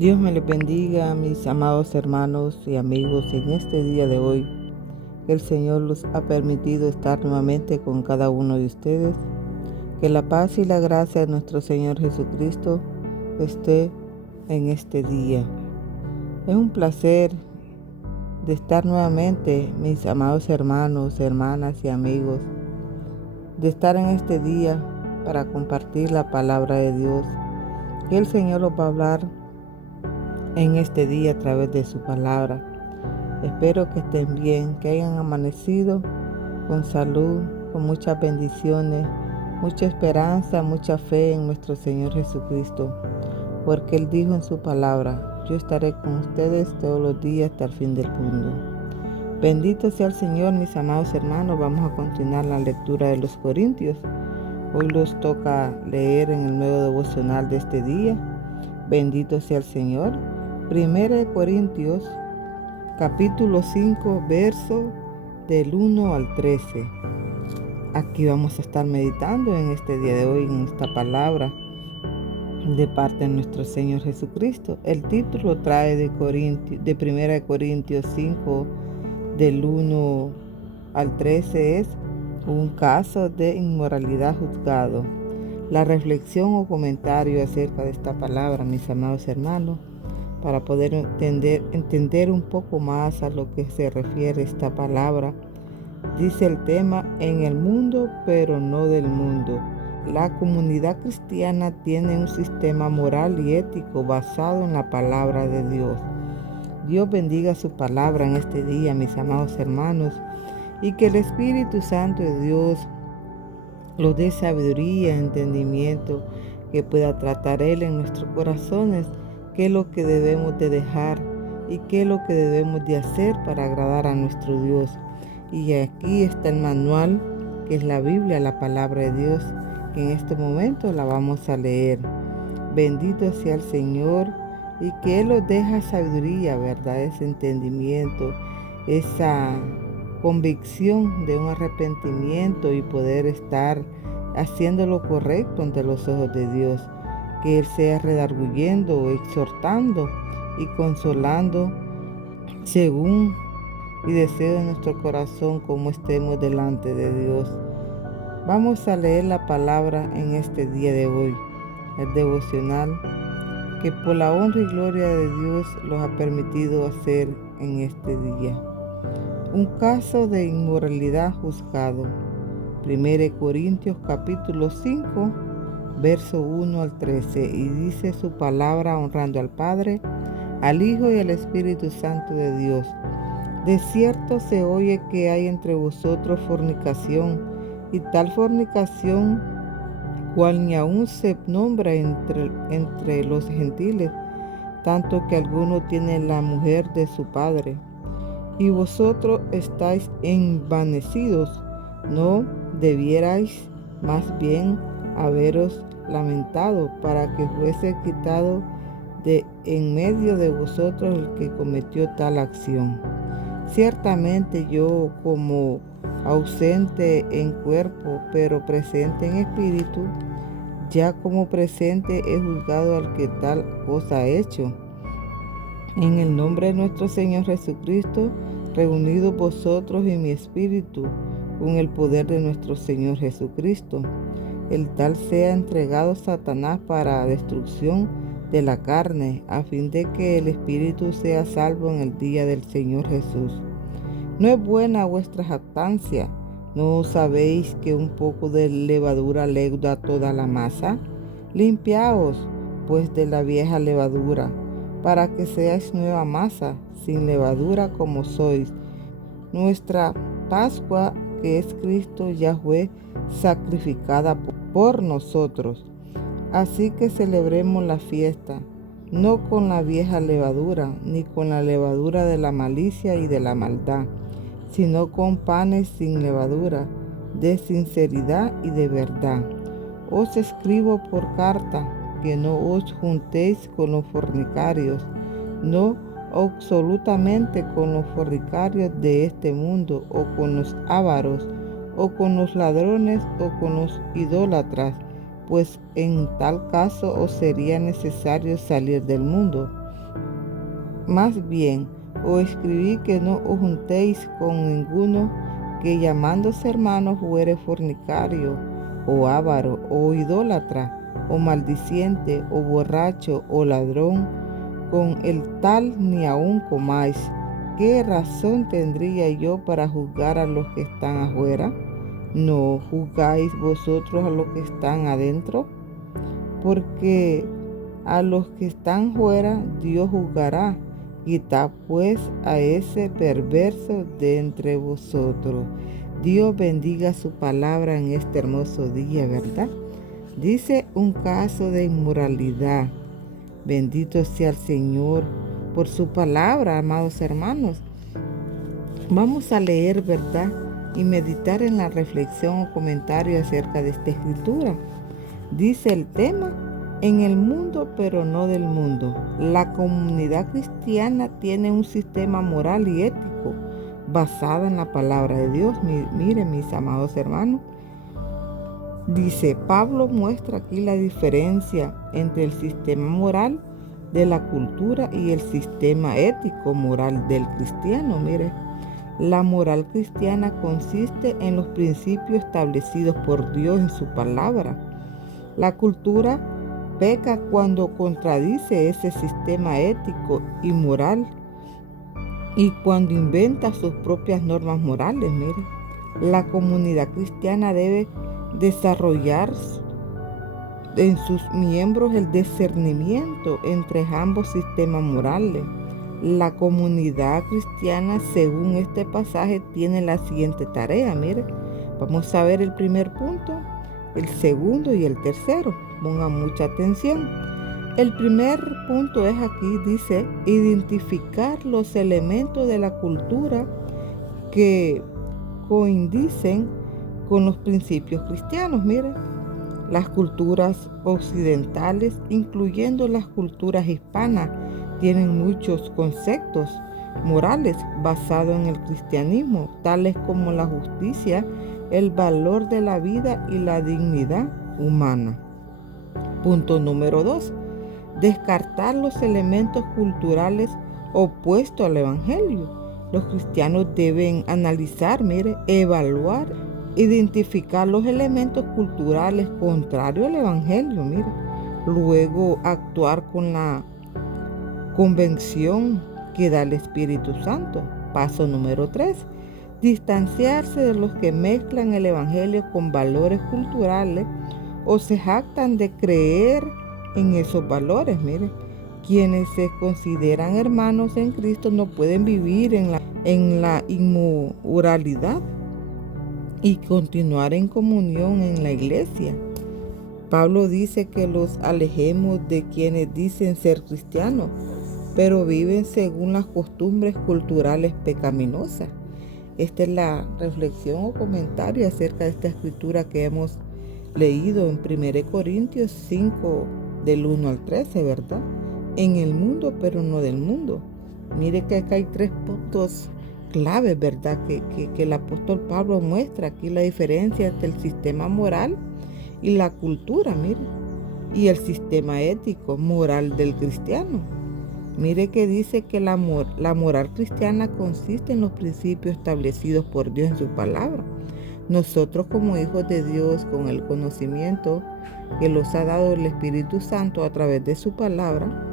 Dios me les bendiga, mis amados hermanos y amigos, en este día de hoy. El Señor los ha permitido estar nuevamente con cada uno de ustedes. Que la paz y la gracia de nuestro Señor Jesucristo esté en este día. Es un placer de estar nuevamente, mis amados hermanos, hermanas y amigos, de estar en este día para compartir la palabra de Dios. Que el Señor los va a hablar en este día a través de su palabra. Espero que estén bien, que hayan amanecido con salud, con muchas bendiciones, mucha esperanza, mucha fe en nuestro Señor Jesucristo, porque Él dijo en su palabra: yo estaré con ustedes todos los días hasta el fin del mundo. Bendito sea el Señor, mis amados hermanos. Vamos a continuar la lectura de los Corintios. Hoy nos toca leer en el nuevo devocional de este día. Bendito sea el Señor. Primera de Corintios, capítulo 5, verso del 1 al 13. Aquí vamos a estar meditando en este día de hoy, en esta palabra de parte de nuestro Señor Jesucristo. El título trae de Primera de Corintios 5, del 1 al 13, es un caso de inmoralidad juzgado. La reflexión o comentario acerca de esta palabra, mis amados hermanos, para poder entender un poco más a lo que se refiere esta palabra. Dice el tema: en el mundo, pero no del mundo. La comunidad cristiana tiene un sistema moral y ético basado en la palabra de Dios. Dios bendiga su palabra en este día, mis amados hermanos, y que el Espíritu Santo de Dios los dé sabiduría, entendimiento, que pueda tratar Él en nuestros corazones qué es lo que debemos de dejar y qué es lo que debemos de hacer para agradar a nuestro Dios. Y aquí está el manual, que es la Biblia, la palabra de Dios, que en este momento la vamos a leer. Bendito sea el Señor, y que Él nos deja sabiduría, ¿verdad? Ese entendimiento, esa convicción de un arrepentimiento y poder estar haciendo lo correcto ante los ojos de Dios. Que Él sea redarguyendo, exhortando y consolando según y deseo de nuestro corazón, como estemos delante de Dios. Vamos a leer la palabra en este día de hoy, el devocional que por la honra y gloria de Dios los ha permitido hacer en este día. Un caso de inmoralidad juzgado. 1 Corintios capítulo 5, verso 1 al 13, y dice su palabra honrando al Padre, al Hijo y al Espíritu Santo de Dios. De cierto se oye que hay entre vosotros fornicación, y tal fornicación cual ni aún se nombra entre los gentiles, tanto que alguno tiene la mujer de su padre. Y vosotros estáis envanecidos. ¿No debierais más bien haberos lamentado para que fuese quitado de en medio de vosotros el que cometió tal acción? Ciertamente yo, como ausente en cuerpo, pero presente en espíritu, ya como presente he juzgado al que tal cosa ha hecho. En el nombre de nuestro Señor Jesucristo, reunidos vosotros y mi espíritu, con el poder de nuestro Señor Jesucristo, el tal sea entregado Satanás para destrucción de la carne, a fin de que el espíritu sea salvo en el día del Señor Jesús. ¿No es buena vuestra jactancia? ¿No sabéis que un poco de levadura leuda toda la masa? Limpiaos, pues, de la vieja levadura, para que seáis nueva masa, sin levadura como sois. Nuestra Pascua, que es Cristo, ya fue sacrificada por nosotros. Así que celebremos la fiesta, no con la vieja levadura, ni con la levadura de la malicia y de la maldad, sino con panes sin levadura, de sinceridad y de verdad. Os escribo por carta que no os juntéis con los fornicarios, no absolutamente con los fornicarios de este mundo, o con los ávaros, o con los ladrones, o con los idólatras, pues en tal caso os sería necesario salir del mundo. Más bien, os escribí que no os juntéis con ninguno que llamándose hermano fuere fornicario, o avaro, o idólatra, o maldiciente, o borracho, o ladrón. Con el tal ni aun comáis. ¿Qué razón tendría yo para juzgar a los que están afuera? ¿No juzgáis vosotros a los que están adentro? Porque a los que están fuera Dios juzgará. Quitad pues a ese perverso de entre vosotros. Dios bendiga su palabra en este hermoso día, ¿verdad? Dice un caso de inmoralidad. Bendito sea el Señor por su palabra, amados hermanos. Vamos a leer, ¿verdad? Y meditar en la reflexión o comentario acerca de esta escritura. Dice el tema: en el mundo, pero no del mundo. La comunidad cristiana tiene un sistema moral y ético basado en la palabra de Dios. Miren, mis amados hermanos. Dice, Pablo muestra aquí la diferencia entre el sistema moral de la cultura y el sistema ético moral del cristiano. Mire, la moral cristiana consiste en los principios establecidos por Dios en su palabra. La cultura peca cuando contradice ese sistema ético y moral y cuando inventa sus propias normas morales. Mire, la comunidad cristiana debe desarrollar en sus miembros el discernimiento entre ambos sistemas morales. La comunidad cristiana, según este pasaje, tiene la siguiente tarea. Mire, vamos a ver el primer punto, el segundo y el tercero. Pongan mucha atención. El primer punto es aquí, dice, identificar los elementos de la cultura que coinciden con los principios cristianos. Miren, las culturas occidentales, incluyendo las culturas hispanas, tienen muchos conceptos morales basados en el cristianismo, tales como la justicia, el valor de la vida y la dignidad humana. Punto número 2. Descartar los elementos culturales opuestos al evangelio. Los cristianos deben analizar, evaluar, identificar los elementos culturales contrarios al evangelio, luego actuar con la convención que da el Espíritu Santo. Paso número 3. Distanciarse de los que mezclan el evangelio con valores culturales o se jactan de creer en esos valores. Quienes se consideran hermanos en Cristo no pueden vivir en la inmoralidad y continuar en comunión en la iglesia. Pablo dice que los alejemos de quienes dicen ser cristianos, pero viven según las costumbres culturales pecaminosas. Esta es la reflexión o comentario acerca de esta escritura que hemos leído en 1 Corintios 5, del 1 al 13, ¿verdad? En el mundo, pero no del mundo. Mire que acá hay 3 puntos claves, ¿verdad? Que el apóstol Pablo muestra aquí la diferencia entre el sistema moral y la cultura, y el sistema ético moral del cristiano. Mire que dice que la moral cristiana consiste en los principios establecidos por Dios en su palabra. Nosotros como hijos de Dios, con el conocimiento que nos ha dado el Espíritu Santo a través de su palabra,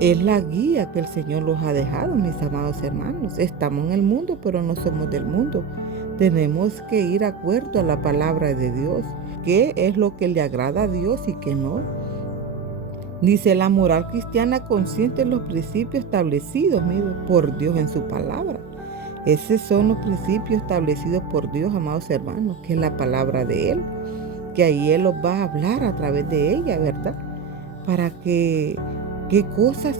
es la guía que el Señor nos ha dejado, mis amados hermanos. Estamos en el mundo, pero no somos del mundo. Tenemos que ir de acuerdo a la palabra de Dios, qué es lo que le agrada a Dios y qué no. Dice, la moral cristiana consiste en los principios establecidos, por Dios en su palabra. Esos son los principios establecidos por Dios, amados hermanos, que es la palabra de Él, que ahí Él los va a hablar a través de ella, ¿verdad? Para que qué cosas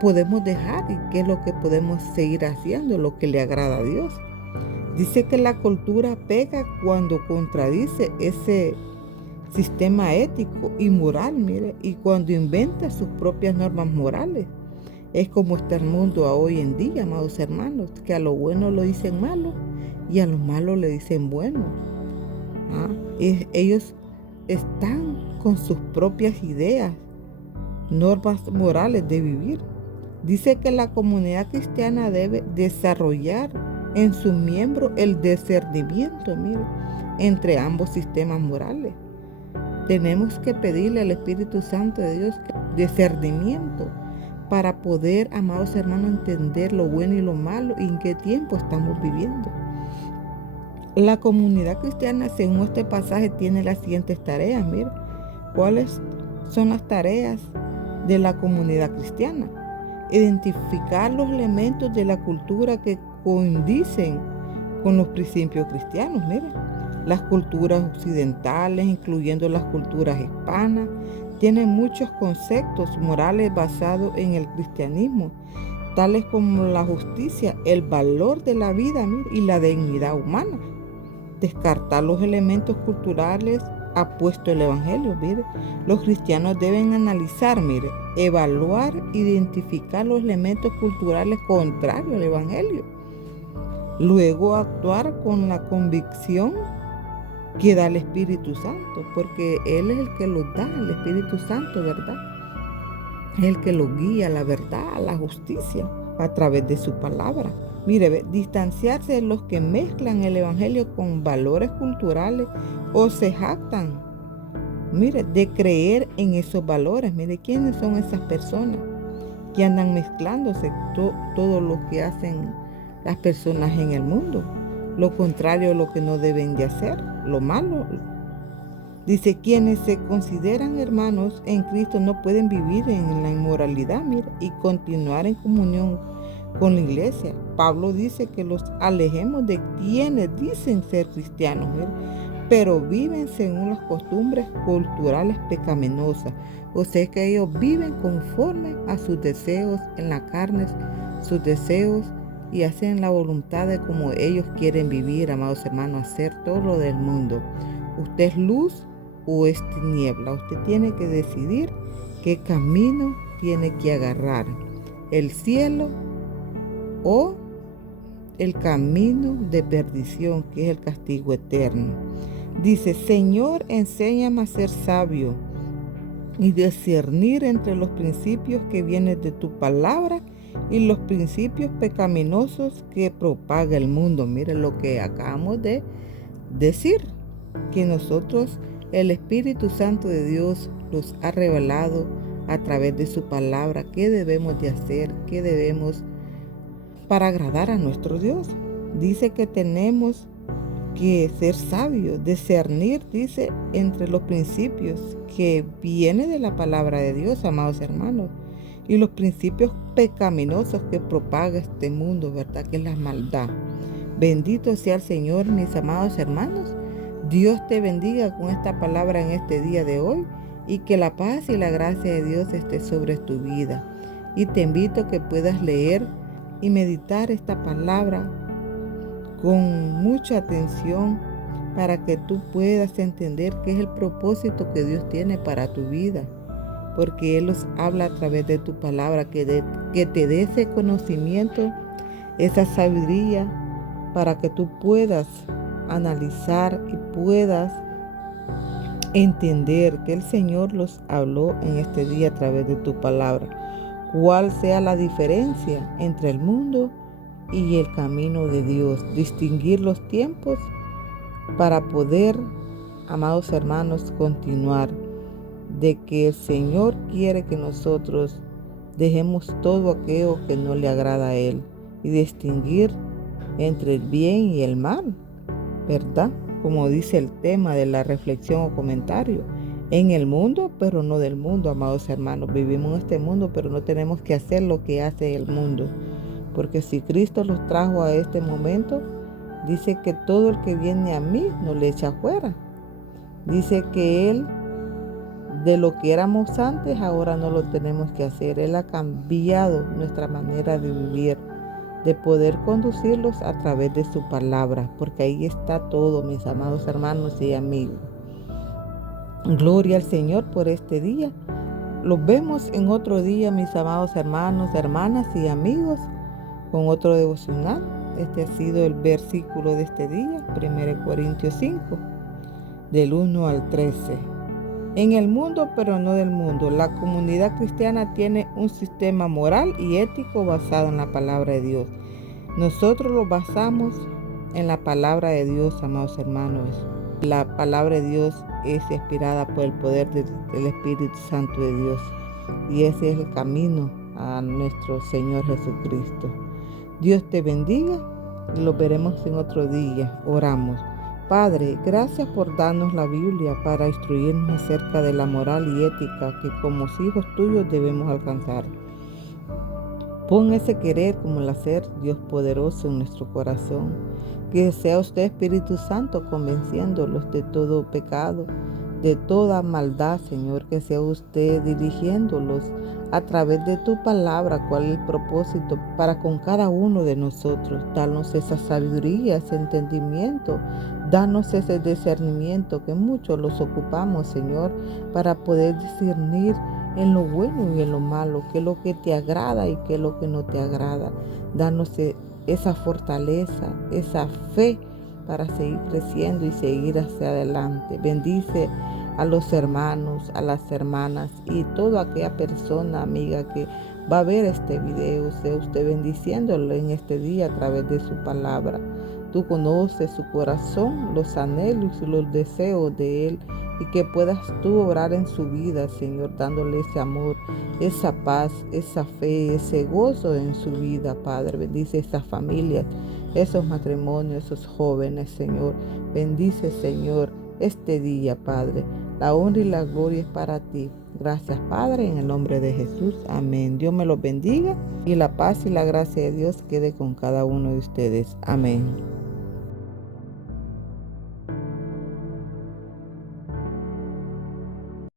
podemos dejar y qué es lo que podemos seguir haciendo, lo que le agrada a Dios. Dice que la cultura peca cuando contradice ese sistema ético y moral, y cuando inventa sus propias normas morales. Es como está el mundo hoy en día, amados hermanos, que a lo bueno lo dicen malo y a lo malo le dicen bueno. Ellos están con sus propias ideas, normas morales de vivir. Dice que la comunidad cristiana debe desarrollar en sus miembros el discernimiento, mire, entre ambos sistemas morales. Tenemos que pedirle al Espíritu Santo de Dios discernimiento para poder, amados hermanos, entender lo bueno y lo malo y en qué tiempo estamos viviendo. La comunidad cristiana, según este pasaje, tiene las siguientes tareas. Mire, ¿cuáles son las tareas de la comunidad cristiana? Identificar los elementos de la cultura que coinciden con los principios cristianos. Mire, las culturas occidentales, incluyendo las culturas hispanas, tienen muchos conceptos morales basados en el cristianismo, tales como la justicia, el valor de la vida, mire, y la dignidad humana. Descartar los elementos culturales ha puesto el Evangelio. Mire, los cristianos deben analizar, mire, evaluar, identificar los elementos culturales contrarios al Evangelio. Luego actuar con la convicción que da el Espíritu Santo, porque Él es el que los da, el Espíritu Santo, ¿verdad? Es el que los guía a la verdad, a la justicia, a través de su palabra. Mire, distanciarse de los que mezclan el Evangelio con valores culturales o se jactan, mire, de creer en esos valores. Mire, ¿quiénes son esas personas que andan mezclándose todo lo que hacen las personas en el mundo? Lo contrario a lo que no deben de hacer, lo malo. Dice, quienes se consideran hermanos en Cristo no pueden vivir en la inmoralidad, mira, y continuar en comunión con la iglesia. Pablo dice que los alejemos de quienes dicen ser cristianos, mira, pero viven según las costumbres culturales pecaminosas. O sea que ellos viven conforme a sus deseos en la carne, sus deseos, y hacen la voluntad de como ellos quieren vivir, amados hermanos, hacer todo lo del mundo. Usted es luz o es tiniebla. Usted tiene que decidir qué camino tiene que agarrar, el cielo o el camino de perdición, que es el castigo eterno. Dice, Señor, enséñame a ser sabio y discernir entre los principios que vienen de tu palabra y los principios pecaminosos que propaga el mundo. Mire lo que acabamos de decir, que nosotros, el Espíritu Santo de Dios nos ha revelado a través de su palabra qué debemos de hacer, qué debemos para agradar a nuestro Dios. Dice que tenemos que ser sabios, discernir, dice, entre los principios que vienen de la palabra de Dios, amados hermanos, y los principios pecaminosos que propaga este mundo, ¿verdad? Que es la maldad. Bendito sea el Señor, mis amados hermanos. Dios te bendiga con esta palabra en este día de hoy y que la paz y la gracia de Dios esté sobre tu vida. Y te invito a que puedas leer y meditar esta palabra con mucha atención para que tú puedas entender qué es el propósito que Dios tiene para tu vida. Porque Él nos habla a través de tu palabra, que te dé ese conocimiento, esa sabiduría, para que tú puedas analizar y puedas entender que el Señor los habló en este día a través de tu palabra. Cuál sea la diferencia entre el mundo y el camino de Dios. Distinguir los tiempos para poder, amados hermanos, continuar. De que el Señor quiere que nosotros dejemos todo aquello que no le agrada a Él y distinguir entre el bien y el mal, ¿verdad? Como dice el tema de la reflexión o comentario, en el mundo, pero no del mundo, amados hermanos. Vivimos en este mundo, pero no tenemos que hacer lo que hace el mundo, porque si Cristo los trajo a este momento, dice que todo el que viene a mí no le echa fuera. Dice que Él, de lo que éramos antes, ahora no lo tenemos que hacer. Él ha cambiado nuestra manera de vivir, de poder conducirlos a través de su palabra, porque ahí está todo, mis amados hermanos y amigos. Gloria al Señor por este día. Los vemos en otro día, mis amados hermanos, hermanas y amigos, con otro devocional. Este ha sido el versículo de este día, 1 Corintios 5, del 1 al 13. en el mundo, pero no del mundo. La comunidad cristiana tiene un sistema moral y ético basado en la palabra de Dios. Nosotros lo basamos en la palabra de Dios, amados hermanos. La palabra de Dios es inspirada por el poder del Espíritu Santo de Dios. Y ese es el camino a nuestro Señor Jesucristo. Dios te bendiga y lo veremos en otro día. Oramos. Padre, gracias por darnos la Biblia para instruirnos acerca de la moral y ética que como hijos tuyos debemos alcanzar. Pon ese querer como el hacer, Dios poderoso, en nuestro corazón. Que sea usted, Espíritu Santo, convenciéndolos de todo pecado, de toda maldad, Señor. Que sea usted dirigiéndolos a través de tu palabra, cuál es el propósito para con cada uno de nosotros. Danos esa sabiduría, ese entendimiento, danos ese discernimiento que muchos los ocupamos, Señor, para poder discernir en lo bueno y en lo malo, qué es lo que te agrada y qué es lo que no te agrada. Danos esa fortaleza, esa fe para seguir creciendo y seguir hacia adelante. Bendice a los hermanos, a las hermanas y toda aquella persona, amiga, que va a ver este video. Sea usted bendiciéndolo en este día a través de su palabra. Tú conoces su corazón, los anhelos y los deseos de él, y que puedas tú obrar en su vida, Señor, dándole ese amor, esa paz, esa fe, ese gozo en su vida, Padre. Bendice esas familias, esos matrimonios, esos jóvenes, Señor. Bendice, Señor, este día, Padre. La honra y la gloria es para ti. Gracias, Padre, en el nombre de Jesús. Amén. Dios me los bendiga y la paz y la gracia de Dios quede con cada uno de ustedes. Amén.